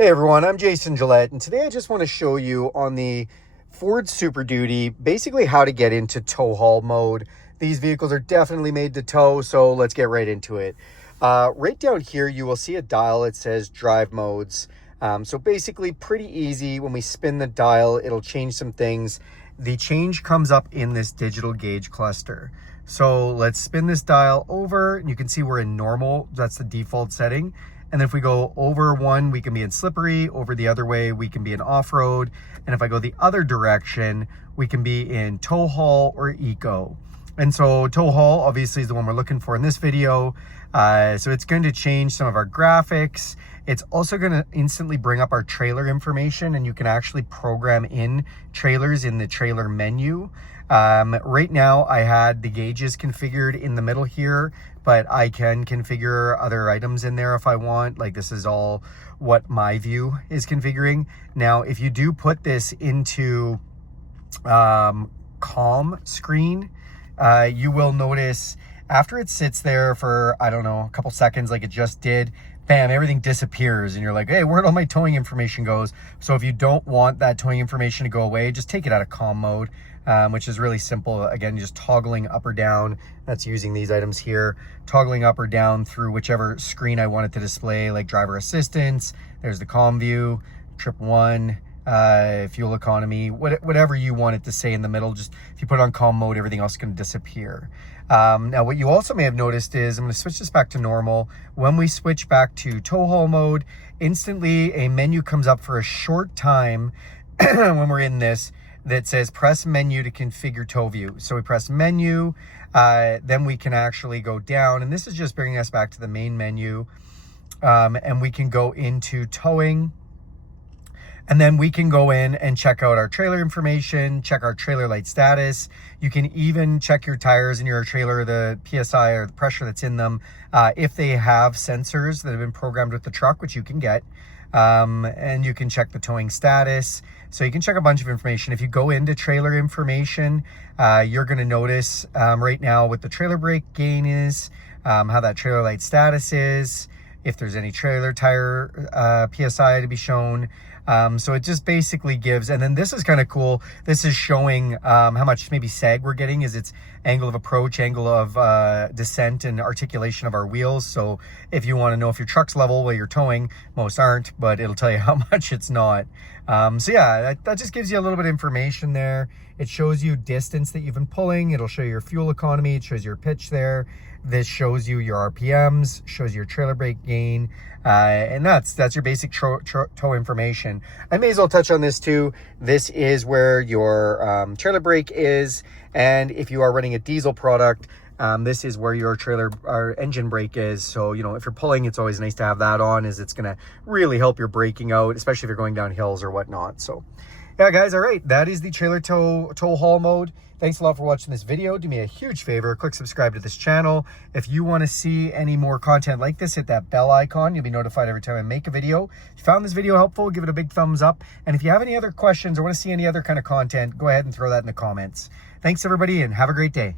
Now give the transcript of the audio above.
Hey everyone, I'm Jason Gillette, and today I just want to show you on the Ford Super Duty basically how to get into tow haul mode. These vehicles are definitely made to tow, so let's get right into it. Right down here you will see a dial that says drive modes. So basically pretty easy. When we spin the dial, it'll change some things. The change comes up in this digital gauge cluster. So let's spin this dial over, and you can see we're in normal. That's the default setting. And then if we go over one, we can be in slippery. Over the other way, we can be in off-road. And if I go the other direction, we can be in tow haul or eco. And so tow haul obviously is the one we're looking for in this video. So it's going to change some of our graphics. It's also going to instantly bring up our trailer information, and you can actually program in trailers in the trailer menu. Right now I had the gauges configured in the middle here, but I can configure other items in there if I want. Like, this is all what my view is configuring. Now, if you do put this into calm screen, you will notice after it sits there for, I don't know, a couple seconds like it just did, bam, everything disappears and you're like, hey, where'd all my towing information goes? So if you don't want that towing information to go away, just take it out of calm mode, which is really simple. Again, just toggling up or down. That's using these items here, toggling up or down through whichever screen I want it to display, like driver assistance. There's the calm view, trip one, fuel economy, whatever you want it to say in the middle. Just if you put it on calm mode, everything else can disappear. Now what you also may have noticed is, I'm going to switch this back to normal. When we switch back to tow haul mode, instantly a menu comes up for a short time when we're in this that says press menu to configure tow view. So we press menu, then we can actually go down, and this is just bringing us back to the main menu, and we can go into towing. And then we can go in and check out our trailer information, check our trailer light status. You can even check your tires in your trailer, the PSI or the pressure that's in them, if they have sensors that have been programmed with the truck, which you can get. And you can check the towing status. So you can check a bunch of information. If you go into trailer information, you're going to notice right now what the trailer brake gain is, how that trailer light status is, if there's any trailer tire PSI to be shown. So it just basically gives, and then this is kind of cool. This is showing how much maybe sag we're getting, is its angle of approach, angle of descent, and articulation of our wheels. So if you want to know if your truck's level while you're towing, most aren't, but it'll tell you how much it's not. So yeah, that just gives you a little bit of information there. It shows you distance that you've been pulling. It'll show you your fuel economy. It shows your pitch there. This shows you your RPMs, shows your trailer brake gain, and that's your basic tow information. I may as well touch on this too. This is where your trailer brake is, and if you are running a diesel product, this is where your trailer or engine brake is. So, you know, if you're pulling, it's always nice to have that on, as it's going to really help your braking out, especially if you're going down hills or whatnot. So yeah, guys, all right, that is the trailer tow haul mode. Thanks a lot for watching this video. Do me a huge favor, click subscribe to this channel. If you want to see any more content like this, hit that bell icon. You'll be notified every time I make a video. If you found this video helpful, give it a big thumbs up. And if you have any other questions or want to see any other kind of content, go ahead and throw that in the comments. Thanks everybody, and have a great day.